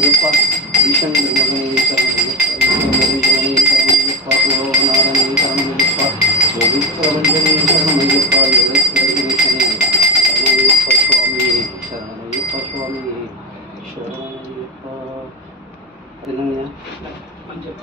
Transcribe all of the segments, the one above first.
சரணமையப்பா ஈசன் திருமகனே சரணமையப்பா சரணமையப்பா நாரணே சரணமையப்பா பிரபஞ்சனே சரணமையப்பா கணேசனே சரணமையப்பா சுவாமி சரணமையப்பா சுவாமி சரணமையப்பா என்னங்க கொஞ்சம்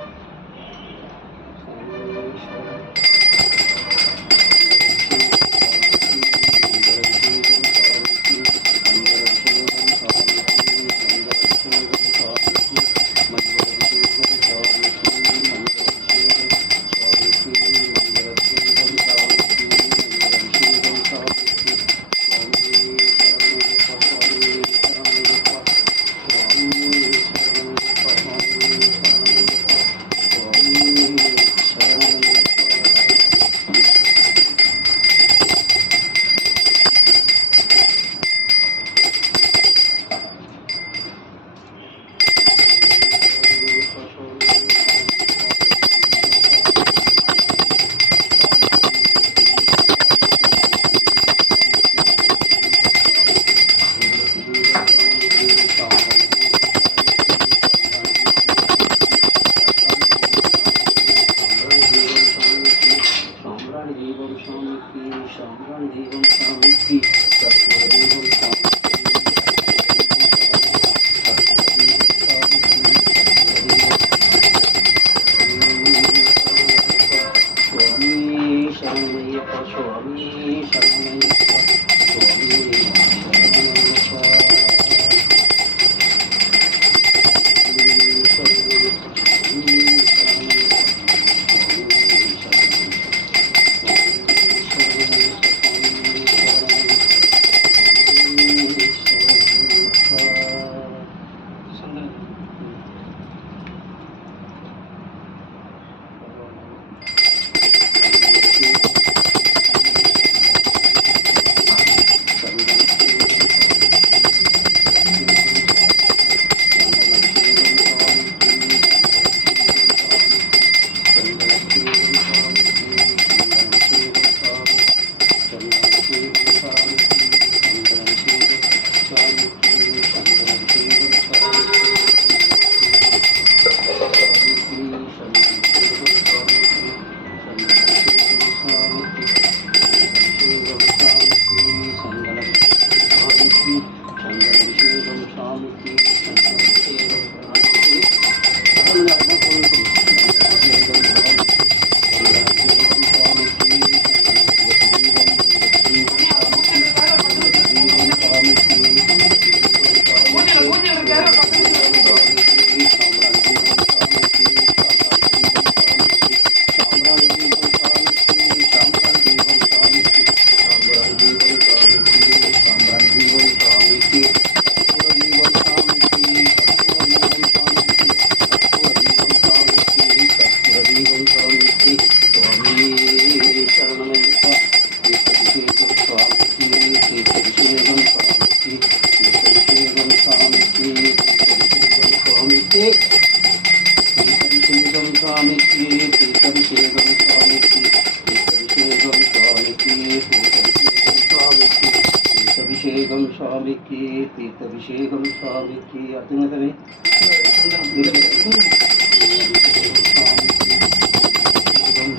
தீர்த்தபிஷேகம் சுவாமிக்கு அத்துணதமே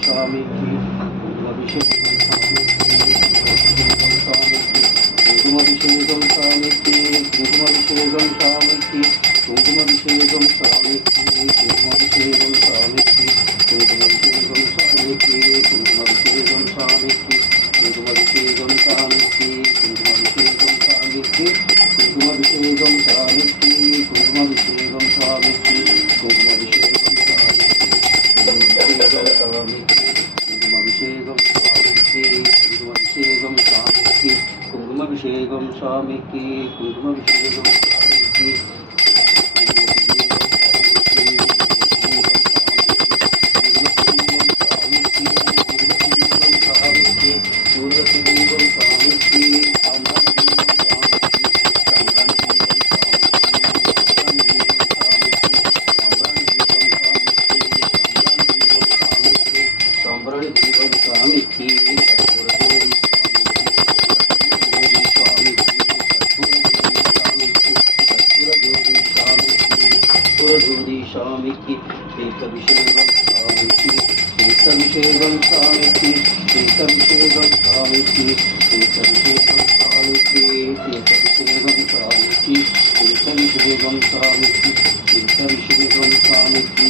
சுவாமிக்கு அபிஷேகம் குங்குமபிஷேகம் சுவாமிக்கு குங்குமபிஷேகம் சுவாமிக்கு குங்குமபிஷேகம் சுவாமிக்கு குங்குமபிஷேகம் சுவாமிக்கு குங்குமபிஷேகம் சுவாமிக்கு குங்குமபிஷேகம் சுவாமிக்கு குங்குமபிஷேகம் சுவாமிக்கு குங்குமபிஷேகம் சுவாமிக்கு குங்குமபிஷேகம் சுவாமிக்கு குங்குமபிஷேகம் சுவாமிக்கு குங்குமபிஷேகம் சுவாமிக்கு குங்குமபிஷேகம் சுவாமிக்கு குங்குமபிஷேகம் சுவாமிக்கு கற்பூரஜோதி சுவாமிக்கு தீர்த்தபிஷேகம் சுவாமிக்கு தீர்த்தபிஷேகம் சுவாமிக்கு தீர்த்தபிஷேகம் சுவாமிக்கு தீர்த்தபிஷேகம் சுவாமிக்கு தீர்த்தபிஷேகம் சுவாமிக்கு தீர்த்தபிஷேகம் சுவாமிக்கு தீர்த்தபிஷேகம் சுவாமிக்கு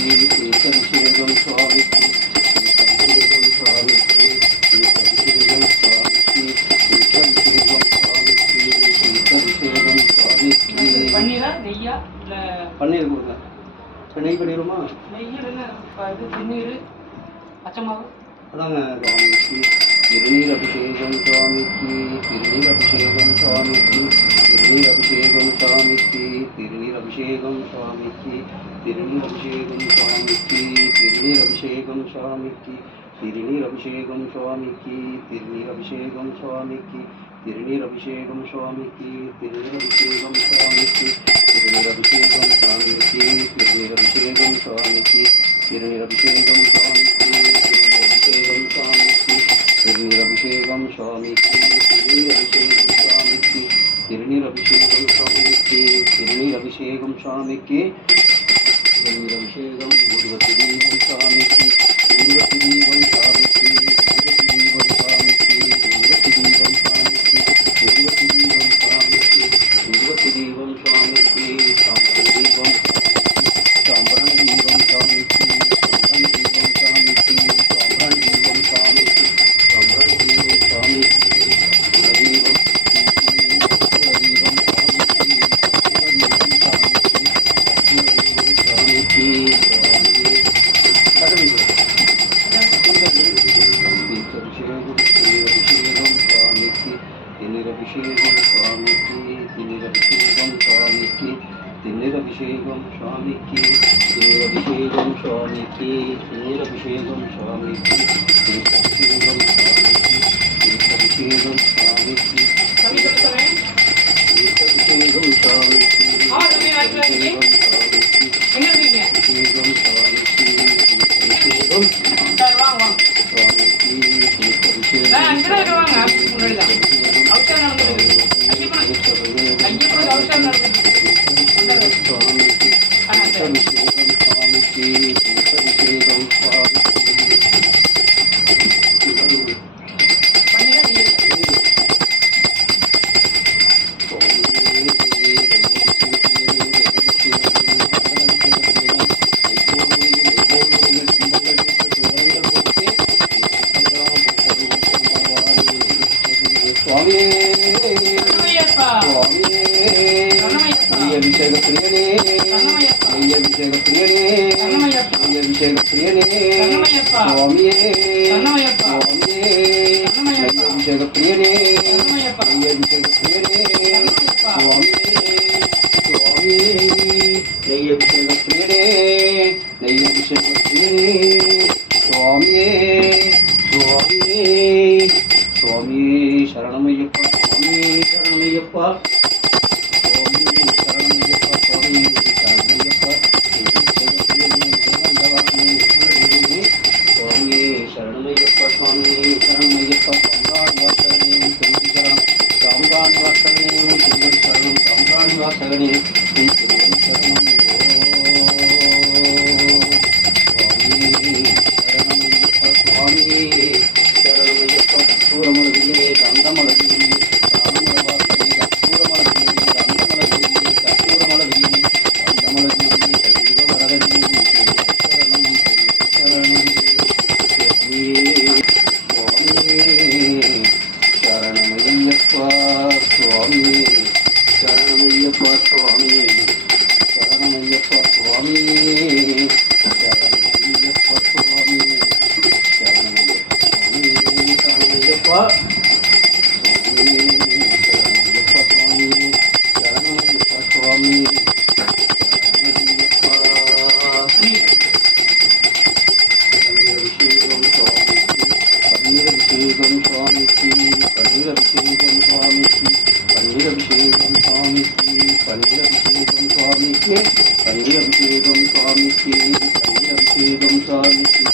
தீர்த்தபிஷேகம் சுவாமிக்கு தீர்த்தபிஷேகம் சுவாமிக்கு தீர்த்தபிஷேகம் சுவாமிக்கு தீர்த்தபிஷேகம் சுவாமிக்கு தீர்த்தபிஷேகம் சுவாமிக்கு. பன்னீரா நெய்யா இல்லை பன்னீர் கொடுங்க. நெய் பண்ணிடுமா? நெய் இல்லைன்னா இது பன்னீர் பச்சை மாவு அதாங்க சுவாமிக்கு திருநீர் அபிஷேகம் சுவாமிக்கு திருநீர் அபிஷேகம் சுவாமிக்கு திருநீர் அபிஷேகம் சுவாமிக்கு திருநீர் அபிஷேகம் சுவாமிக்கு திருநீர் அபிஷேகம் சுவாமிக்கு திருநீர் அபிஷேகம் சுவாமிக்கு திருநீர் அபிஷேகம் சுவாமிக்கு திருநீர் அபிஷேகம் சுவாமிக்கு திருநீர் அபிஷேகம் சுவாமிக்கு திருநீர் அபிஷேகம் சுவாமிக்கு திருநீர் அபிஷேகம் சுவாமிக்கு திருநீர் அபிஷேகம் சுவாமிக்கு திருநீர் அபிஷேகம் சுவாமிக்கு திருநீர் அபிஷேகம் சுவாமிக்கு திருநீர் அபிஷேகம் சுவாமிக்கு திருநீர் அபிஷேகம் சுவாமிக்கு திருநீர் அபிஷேகம் சுவாமிக்கு திருநீர் அபிஷேகம் ஊதுவத்தி தீபம் சுவாமிக்கு ஊதுவத்தி தீபம் சுவாமிக்கு ஊதுவத்தி தீபம் சுவாமிக்கு ஊதுவத்தி தீபம் சுவாமிக்கு ஊதுவத்தி தீபம் சுவாமிக்கு ஊதுவத்தி தீபம் சுவாமிக்கு சாம்பிராணி தீபம் சாம்பிராணி தீபம் சுவாமிக்கு சாம்பிராணி தீபம் சுவாமிக்கு சாம்பிராணி தீபம் சுவாமிக்கு சாம்பிராணி தீபம் சுவாமிக்கு தீபம் தீபம் சுவாமிக்கு சுவாமிக்கு திருநீரபிஷேகம் சுவாமிக்கு திருநீரபிஷேகம் சுவாமிக்கு திருநீரபிஷேகம் சுவாமிக்கு திருநீரபிஷேகம் சுவாமிக்கு திருநீரபிஷேகம் சுவாமிக்கு திருநீரபிஷேகம் சுவாமிக்கு திருநீரபிஷேகம் சுவாமிக்கு திருநீரபிஷேகம் சுவாமிக்கு அபிஷேகம் சுவாமிக்கு அபிஷேகம் சுவாமிக்கு அபிஷேகம் அபிஷேக பிரியனே அபிஷேக பிரியனே அபிஷேக பிரியனே சுவாமியே சுவாமியே அபிஷேக பிரியனே அபிஷேக பிரியனே சுவாமியே சுவாமியே அபிஷேக பிரியனே அபிஷேக பிரியனே சுவாமியே சுவாமியே சுவாமியே சரணமையப்பா சுவாமியே சரணமையப்பா சரணமையப்பா சுவாமி சரணமையப்பா சாம்ராணி வாசகனே திருவடி சரணம் சாம்ராணி வாசகனே திருவடி சரணம் சாம்ராணி வாசகனே திருவடி சரணம் சுவாமி சரணமையப்பா சுவாமி சரணமையப்பா கற்பூரமலவியே கந்தமலவியே தானமலவாசனே கற்பூரமலவியே கந்தமலவியே கற்பூரமலவியே கந்தமலவியே தெய்வ வரதனே சரணம் சரணம் சரணமையப்பா சுவாமி சரணமையப்பா சுவாமி சரணமையப்பா சுவாமி சரணமையப்பா சுவாமி சரணமையப்பா சரணமையப்பா சுவாமி சரணமையப்பா சுவாமி சரணமையப்பா சுவாமி பன்னீரபிஷேகம் சுவாமிக்கு பன்னீரபிஷேகம் சுவாமிக்கு பன்னீரபிஷேகம் சுவாமிக்கு பன்னீரபிஷேகம் சுவாமிக்கு பன்னீரபிஷேகம் சுவாமிக்கு பன்னீரபிஷேகம் சுவாமிக்கு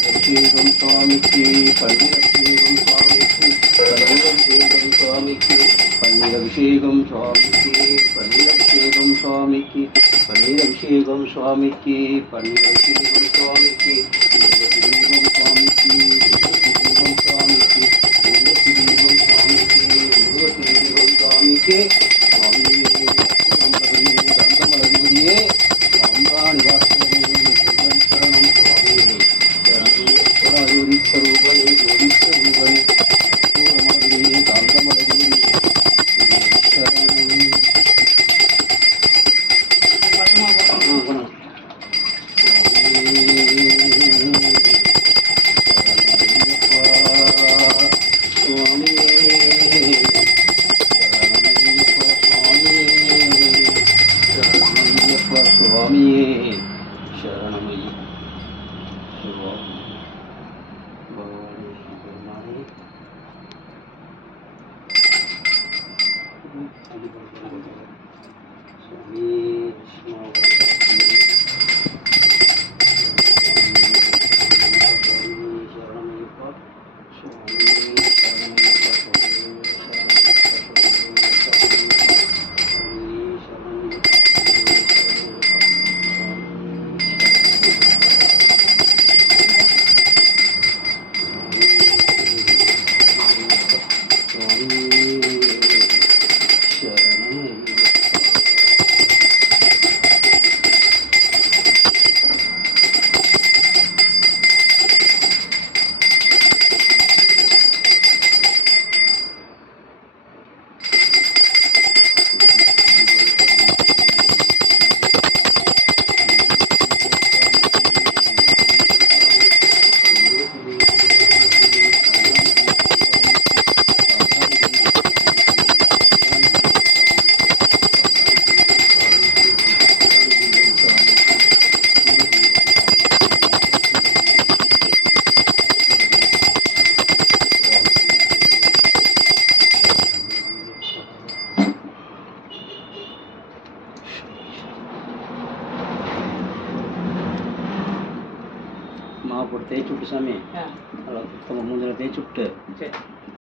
பன்னீரபிஷேகம் சுவாமிக்கு பன்னீரபிஷேகம் சுவாமிக்கு பன்னீரபிஷேகம் சுவாமிக்கு பன்னீரபிஷேகம் சுவாமிக்கு பன்னீரபிஷேகம் அபிஷேகம் சுவாமிக்கு பன்னீர் அபிஷேகம் சுவாமிக்கு பன்னீர் அபிஷேகம் சுவாமிக்கு ஊர்வசி தீபம் சுவாமிக்கு ஊர்வசி தீபம் சுவாமிக்கு ஊர்வசி தீபம் சுவாமிக்கு ஊர்வசி தீபம் சுவாமிக்கு சுவாமியே அற்புதம் பகவதியே கந்தமலகுபதியே சாம்பாணி வாசகனே சிவன் சரணம் சுவாமியே ஜோதிஸ்வரூபனே ஜோதிஸ்வரூபனே பூரமலகுபதியே காந்தமலகுபதியே சரணம் பசுமா போட்டோம். சுவாமியே சரணமையா சுவாமி பகவானே பெருமானே சுவாமி மாவு போட்டு தேய்ச்சி விட்டு சாமி ஆ, நல்லா சுத்தமாக மூஞ்சில் தேய்ச்சி விட்டு சரி.